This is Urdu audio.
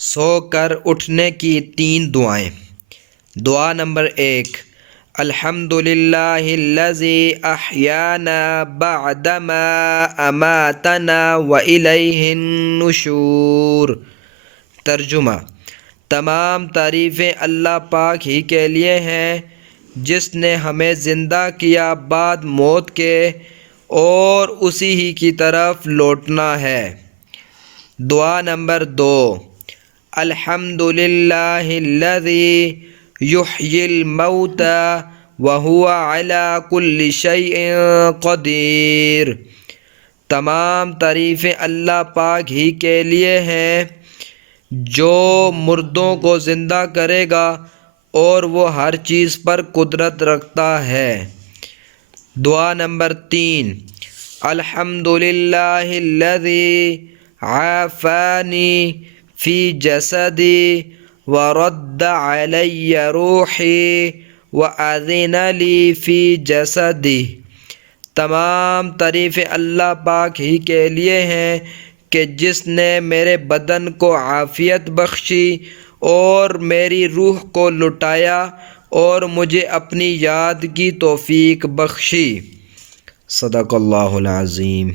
سو کر اٹھنے کی 3 دعائیں۔ دعا نمبر 1، الحمد للہ الذی احیانا بعدما اماتنا والیہ النشور۔ ترجمہ: تمام تعریفیں اللہ پاک ہی کے لیے ہیں جس نے ہمیں زندہ کیا بعد موت کے، اور اسی ہی کی طرف لوٹنا ہے۔ دعا نمبر 2، الحمد للہ الذی یحیی الموتى وہو علی کل شیء قدیر۔ تمام تعریفیں اللہ پاک ہی کے لیے ہیں جو مردوں کو زندہ کرے گا اور وہ ہر چیز پر قدرت رکھتا ہے۔ دعا نمبر 3، الحمد للہ الذی عافانی فی جسدی ورد علی روحی وأذن لی فی جسدی۔ تمام تعریفیں اللہ پاک ہی کے لیے ہیں کہ جس نے میرے بدن کو عافیت بخشی اور میری روح کو لٹایا اور مجھے اپنی یاد کی توفیق بخشی۔ صدق اللہ العظیم۔